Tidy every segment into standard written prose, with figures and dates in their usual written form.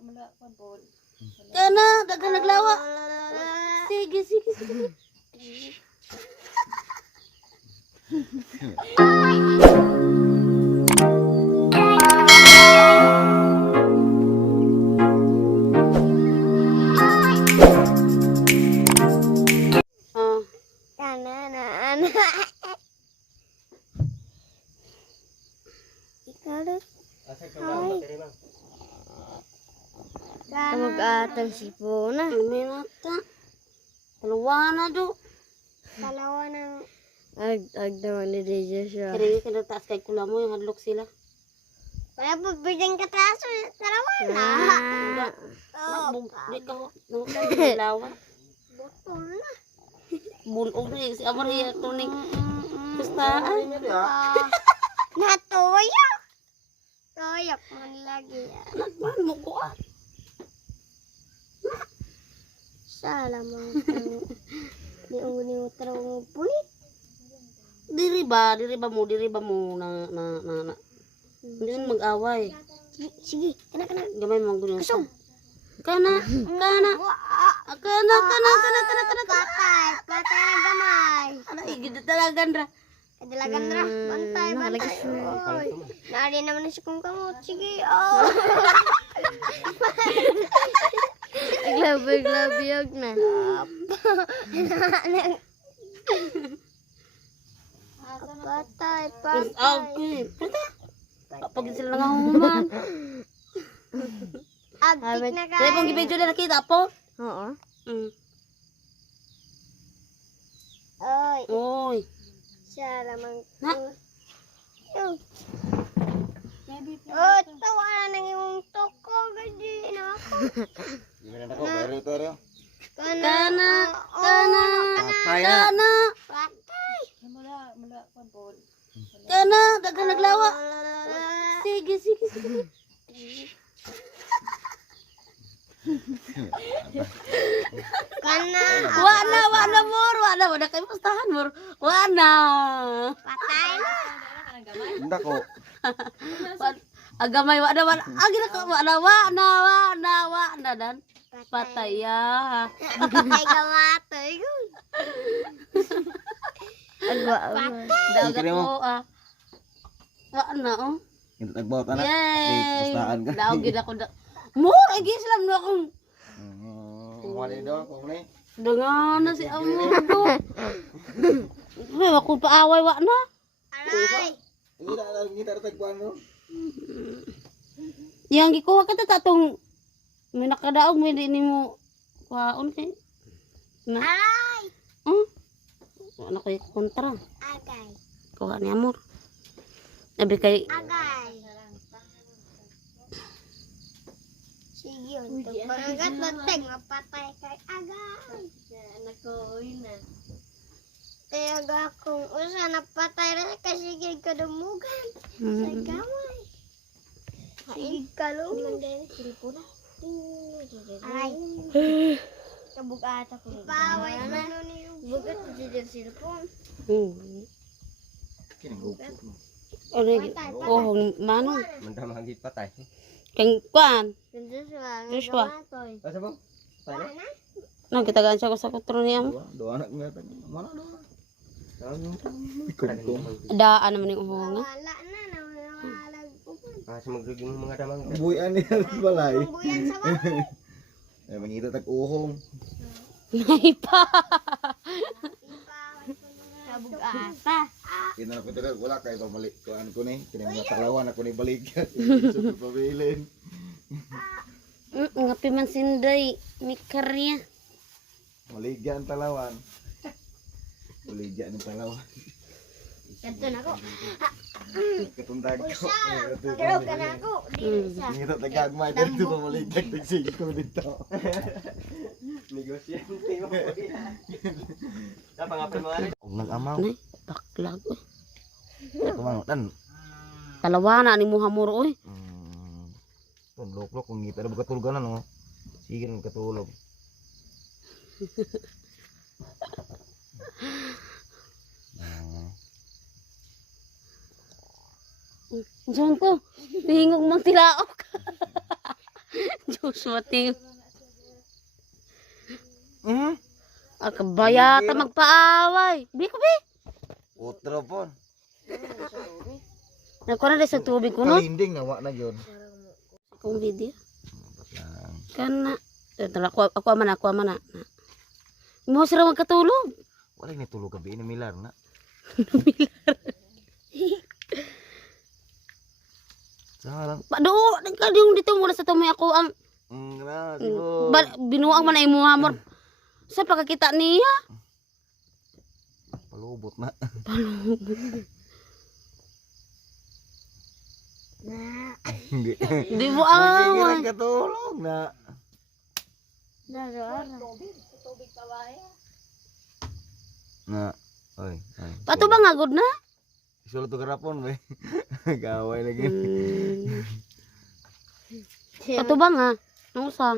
mula pa bol. Kana, dagan naglawa. Sige, sige, sige. Mag-atang sipona. Minata. Dalawa na do. Dalawa ng... Ag naman ni Deja siya. Kaya kada taas kay kula mo yung hadlok sila. Wala pagbigyan ka taso. Dalawa na. Di ka dalawa. Botol na. Bulog na si Amaria tuning kustaan. Natuyo. Toyok man lagi. Man mo ko ah. Salamang di uni utrong punit. Diri ba mo na. Hindi man mag-away. Sige, kana. Gamay mo gulo. Kusog. Kana. Patay na gamay. Ana igid talagan ra. Kadalagan ra. Bantay. Oy. Nari naman si kung kamot. Sige. Oh. Glabi-glabi na. Patay. Okay. Pag sila nga human. Agtik na Kaya pong gibidyo na nakita po? Oo. Oy. Oy. Siya lamang. Na? Oh, tawa na nang yung toko. Gadi na ako. Kana. Patay. Mula pa bol. Kana, dagan naglawa. Sige, sige, sige. Kana. Wala kayo pustahan mor. Wana. Patay na. Hindi ko. Agamay wala. Agi na ko wala dan. Patay ya. Patay ka matay. Dagat ko ah. Wana oh. Hindi nagbawat anak. Yay. Pustahan ka. Daog gid ako da. Mor agi slam na akong Wala daw, kung ni. dangan na si Amor do. Ay, ako paaway wa na. Aray. Hindi na tagpuan mo. Yang gikuha ka tatong may nakadaog may di nimo kwaon kay. Na. Aray. Ano kay kontra? Agay. Kuha ni Amor. Abi kay Agay. Sige, untuk panggat banteng mapatay kay agay. Nakoy na. Kaya gakong usa napatay ra kasi gid kadumugan sa gamay. Sige kalong. Ay. Kabugata ko. Paway ano niyo. Bugat ko sa cellphone. Kinagupot mo. Oh, manong Mandamagi patay. kang kwan. Joshua. Asa mo? Patay na? Nang kitagaan siya ko sa kutro niya mo. Dua anak nga tanya. Mana dua? Daan naman yung uhong. Wala na nawalag ko. Kasi magiging mga damang. Buyan niya sa balay. Buyan sa bahay. Ay, mangita tag-uhong. May pa. Kabugata. Kinapitilag, wala kayo pamalik. Kuhaan ko ni. Kinagmatalawan ako ni balik. Sa pabilin. Ngapi man sinday. May karya. Maligyan talawan. Maligyan ng talawan. Kanto na ko. Katundag ko. Pero ka na ako. Dili sa. Ngita tagagmay dito pa maligyan. Tagsig ko dito. Negosyante mo. Dapat nga pa mga kung nag-amaw. Nay, baklag. Kumangutan. Talawa na ni Muhamur oy. Lok-lok kung ngita na katulugan na no. Sige na katulog. Diyan ko. Hingog mang tilaok. Diyos mati. Hmm? Akabayata magpaaway. Bi ko, bi. Utro po. Nakuha na rin sa tubig ko, no? Kalinding nawa na yun. Kung video. Lang. Kana. Ako man na. Mo sira magkatulog. Wala ni tulog gabi ni Milar na. Salang. Pado, nagkadiyong dito muna sa tumoy ako ang Siguro. binuang man na imo hamor. Sa pagkakita niya. Palubot na. Hindi. Di mo away. Hindi katulog na. Na. Oy. Pato ba nga good na? Isulo to garapon ba? Gaway lagi. Pato ba nga? Ano sa?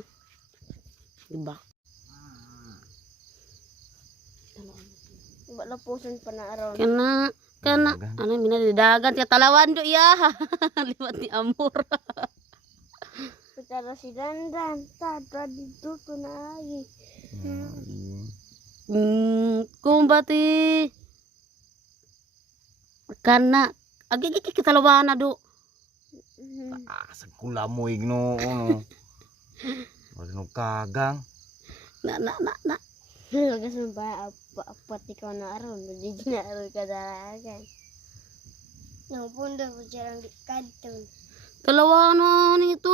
Diba? Wala puson pa na aron. Kana. Ano, minadidagan. Kaya talawan do iya. Liwat ni Amor. Pucara si Dandan. Tadra dito ko na lagi. Kumbati. Kana. Agi kita talawan na do. Sa kulamoy no. Wala no kagang. Na. Lagas mo ba pati ko na aron. Hindi na aron ka dalagan. Nang pundo ko jarang di kadton. Talawan na nito.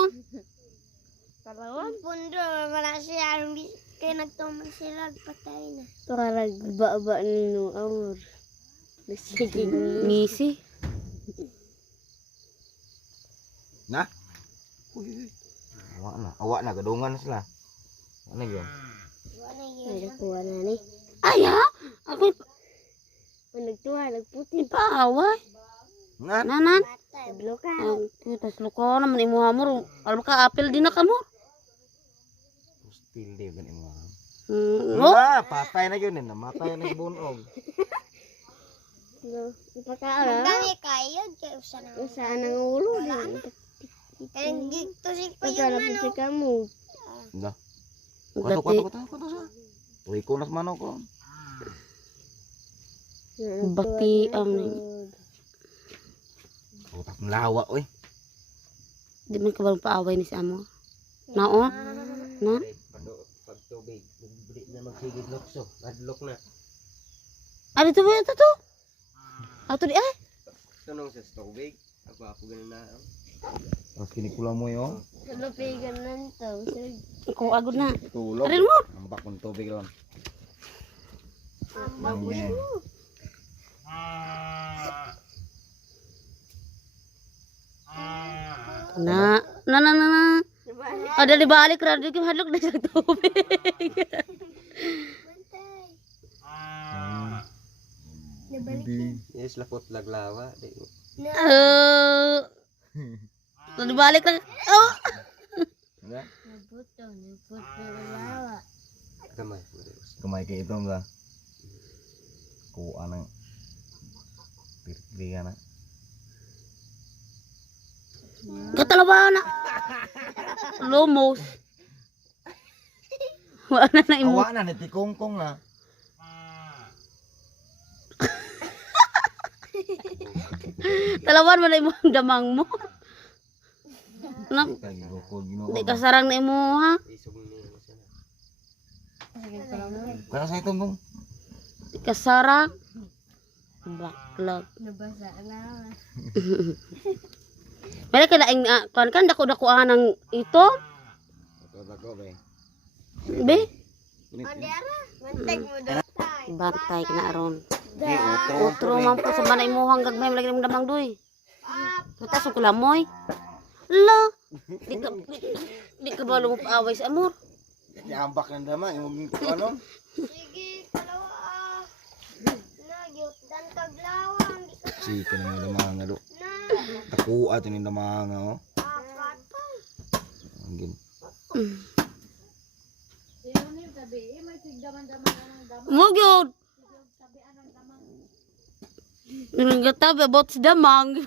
Kalawang pundo wala siya aron di kay nagtuman sila patay na. Parag ba nino Amor. Sige. Ngisi. Na? Uy. Awa na gadungan sila. Ano yun? Ay, nakuha na ni. Aya. Ako Nagtuwa, nagputi. paaway. Nga? Nanan. Tablo ka. Kita luko naman imo hamor. Alam ka apel din na kamo. Still di gan imo. Oh. Patay na yun. Namatay na yung bunog. No, ipakaara. Dami kayo, kaya usan ang ulo din. Kaya dito si pa yun man. Si kamu. Dah. Dati Kuto sa. Tuwi ko nas manok ko. bakti ang Utak lawa oy. di man ka ba paaway ni si Amor. Nao? Na? Pag tubig, bili na magsigid lokso, adlok na. Ano to ba ito to? Ato di ay. Tanong sa tubig, ako ganun na. Tapos kinikulamoy oh. Lupigan lang to. Ko agod na. Tulog. Arin mo. Ambak ng tubig ron. Na. Ada di balik radio kim hadlok na sa tubig. Yes, lapot laglawa. Di balik na. Oh. Nga? Nabuto lawa. Kamay. Kamay kay ito ba? Kuha ng pirpilihan na. Katalawa na. Lumos. Wala na imo. Awa na, natikongkong na. Talawan mo na imo ang damang mo. Na, Kagigukol, ginoo. di ka sarang na imo ha. Isog niya siya. Kaya sa itong kong. Di ka sarang. Baklag. Nabasa na. Mala ka daing kan dako-dako ng ito. Dako be. Be, Andara, mantag mo daw. bantay ka na aron. Di Utro man po sa banay mo hanggang may malagay mo damang doy. Matas ko lamoy. La. Di ka ba mo paaway sa Amor? Ambak ng dama, yung ano? Sige, kalawa. Nagyot dan taglawan. Sika ng damanga do. Na, Takuha ito ng damanga oh. patay. Angin. Mo gyud. Nagatabi about sa damang.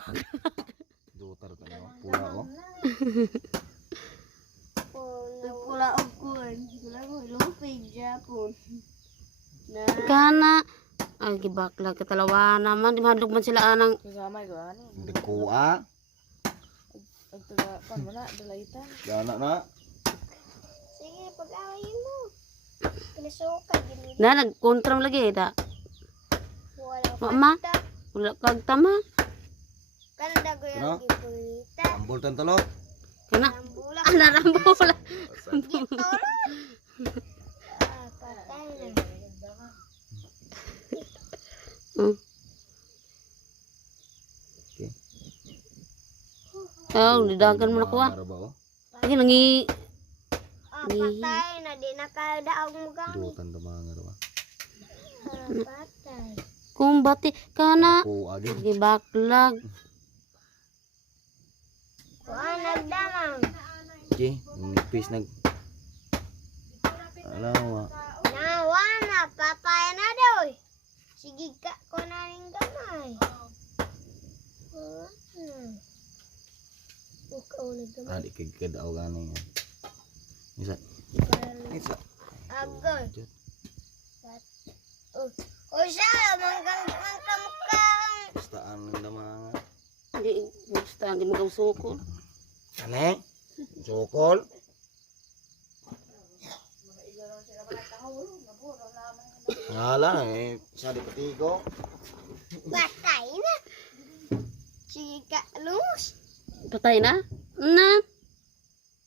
Dutar ka na. Pula oh. Hapon. Na. Kana. Ay, gibaklag katalawa naman. Di mahadlok man sila anang. Kagamay ko ani. Hindi kuha. Ag taga pan mo na dalaitan. Gana na. Sige, pag-awayin mo. Pinasukan gini. Na, nagkontram lagi. Da. Wala Mama? kwenta. Wala kag tama. Kanda ko Ano? yung gipulita. Ambol tan talo. Kana. Ang bulak. Ah, narambula. Gitolo. Patay na. Hmm. Oh, didagan mo na kuha. Mara ba oh? Lagi nangi. Patay na. Di na kadaog mo gamit. Dukan tamang ba? Patay. Kumbati kana. Kuha gyud. Gibaklag. Kuha nagdamang. Okay, nipis nag alawa. Nawana. Patay na daw. Sige ka ko na rin gamay. Ikaw na gamay. Adi kay kadaw gani. Isa. Isa. Agol. O siya, mangkamukang. Pastaan ng damang. Di gusto di mo kausukol. Ane? Sokol. Ngala sa di patigo. Patay na. Sige ka, lungus. Patay na? Na.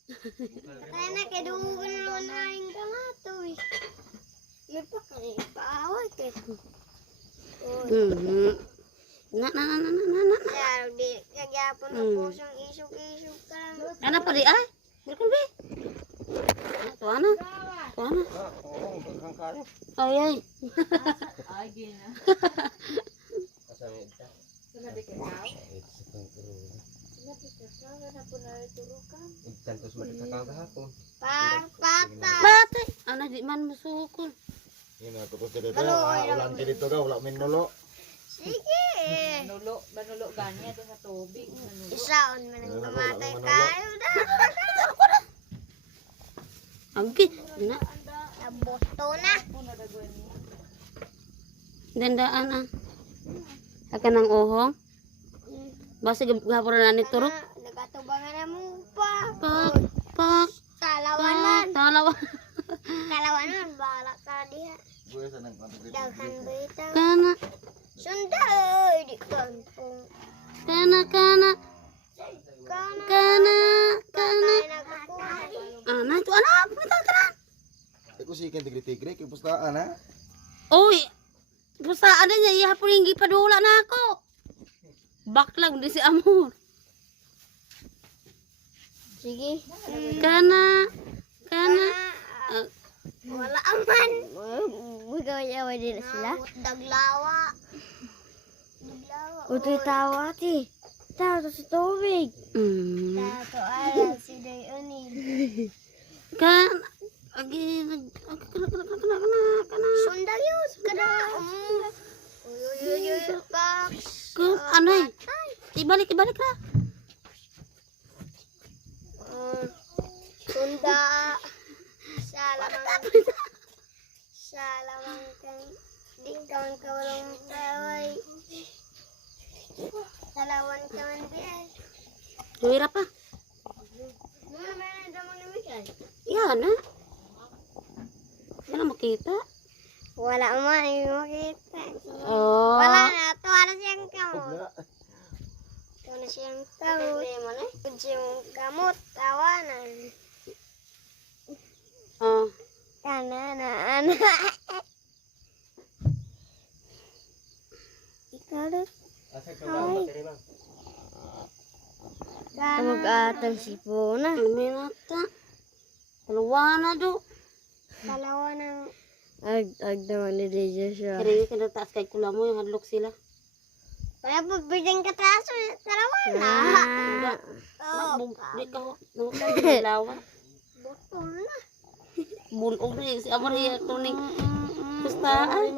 Patay na, kadugan mo na yung kamatoy. Yun pa kayo, paaway kayo. Na. Kaya, di, kagapon na pusong isok-isok ka. Ana pa di ay. Berkon be. Tuwa na. Oo, kang kaya. Ay. Ay gina. Kasama ita. Sinabi ka na. It's pang turo. Sinabi ka sa na po na turukan. Igtan ko sa matatakaw kahapon. Patay. Bate. Ana di man masukol. Ini ako ko dito. Ulan dito daw, wala min nulo. Sige. Manulo ganya to sa tubig. Manulo. Isaon mo nang kamatay kayo na. Agi. Na. Naboto na. Dandaan ah. Aka ng ohong. Basta gahapon na ni turok. Nagatubangan na mo pa. Pak. Talawanan. Talawa. Talawanan, balak ka diha. Buya sa nang kanto dito. Daghan berita. Kana. Sunda, di kampung. Kana. Kana. Kana. Patay na kakuha. Ana itu anak. Putar. Ako si ikan tigre-tigre kay pustaan ha. Uy. Basta ada niya ihapon yung gipadula na ako. Baklag di si Amor. Sige. Kana. Wala aman. Magawa din sila. Daglawa. Utoy tawa ti. Tawa sa tubig. Tato ala si Dayoni. Kan. Agi. Kana. Sunda yun. Kada. Uy. Box. Ano eh? Ibalik ra. Sunda. Salamang kang di kawan kawalang taway. Salawan kawan biay. Huwira pa. Muna meron damang namikan. Yan na. Yan na makita. Wala man yung makita. Oh. Wala na. Tuwa na siyang kamot. Tuwa na siyang kamot. Kung siyang kamot, tawanan. Oh. Kanan. Ikaw doon. Asa ka ba bateri bang? Mag-atang sipona. Minata. Dalawa na do. Dalawa ng... Ag naman ni DJ siya. Kaya ka na taas kay kula mo yung hadlok sila. Kaya pagbigyan ka taso, dalawa na. Di ka. Dalawa. Butol na. Bulog na si Amor iya tuning. Pustaan.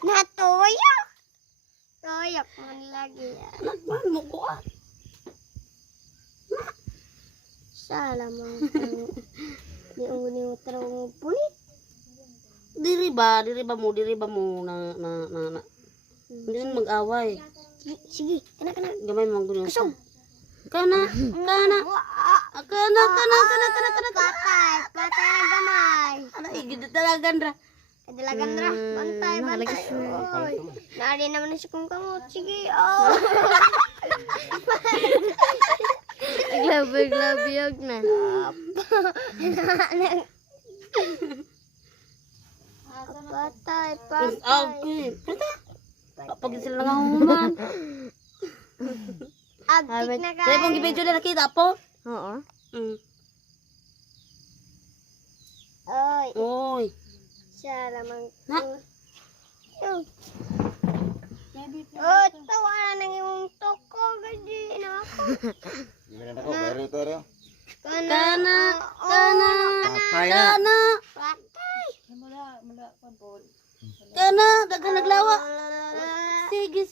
Natuyo. Toyok man lagi. Man mo ko ah. Salamang kang ni mo tarong punit. Diri ba mo na. Hindi man mag-away. Sige, kana. Gamay mo gulo. Kusog. Kana. Patay na gamay. Ala igid talagan ra. Kadalagan ra. Bantay. Nakalagis Oy. Nari naman na si kung kamot. Sige, oh. Glabi-glabi na. Patay. Okay. Pag sila nangahuman. Agtik na Kaya pong gibidyo na nakita po? Oo. Mm. Oy, Oy. siya lamang. Na? Oh, tawa na nang yung toko. Gadi na ako. Gimana ko, pero. Kana. Patay na. Kana. Patay. Mula pa po. Kana. Dagan naglawa. Sige.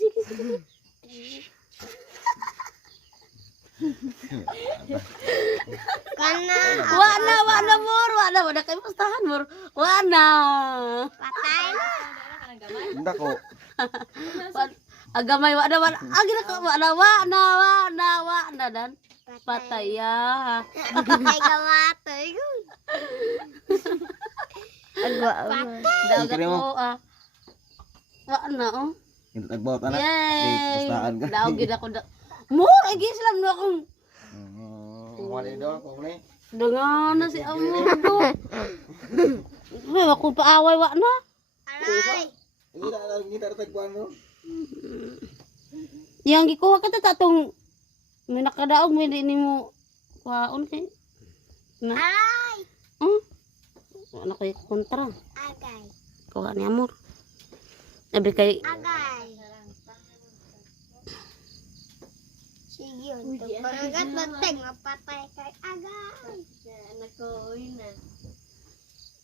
Kana. Wana mor. Wana kayo pustahan mor. Wana. Patay na. Hindi ko. Agamay wana. Agi na ko wana dan. Patay ya. Patay ka matay. Dagat Ikri mo. ko Wana oh. Hindi tagbawat anak. Yay! Pustahan ka. Daog gid ako da. Mor agi sila mo akong Wala daw ko ni. dangan na si amor do. Ay ako paaway wa na. Aray. Hindi na tagpuan mo. Yang gikuha ka ta tatong may nakadaog may di nimo kwaon kay. Na. Aray. Wala kay kontra. Agay. Kuha ni amor. Abi kay Agay. Sige yun. Pagagat banteng. Mapatay kay agay. Nakuhin na.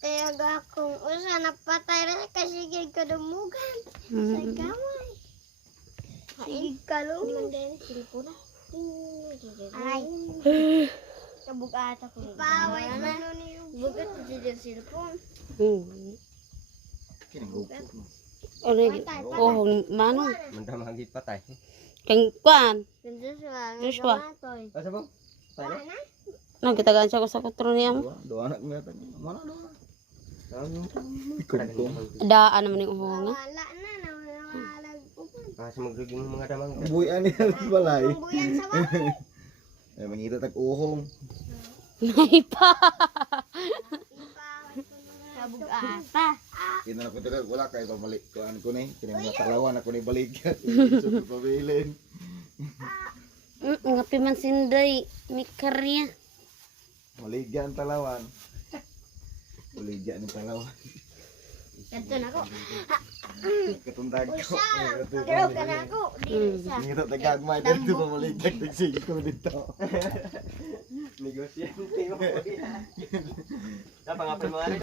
Kaya akong usa napatay rin kasi sige kadumugan. Sa gamay. Sige kalungan. Ay. Kabugata ko. Paway na nun yung bugat ko sa cellphone. Kinagupot mo. Oh, manong Mandamagit patay. kang kuan. Joshua. Asa po? Patay na? Nang kitagaan siya ko sa kutro niya mo. Dua anak niya tanya. Mana dua? Daan naman yung uhong. Wala na nawalag upan. Kasi magruging mga damang. Buyan niya balay. Buyan sa bahay. Ay mangita tag uhong. Nay pa. Kabugata. Kita na putira wala kay pamalik ko an ko ni. Kini mga talawan ako ni balik. Super pabilin. Ngapi man sinday ni karya. Maligyan talawan. Maligyan ni talawan. Ganto na ko. Ketundag ko. Pero kana ko di sa. Ngito tagagmay dito pamaligyan tagsige ko dito. Negosyante mo. Dapat nga pa mga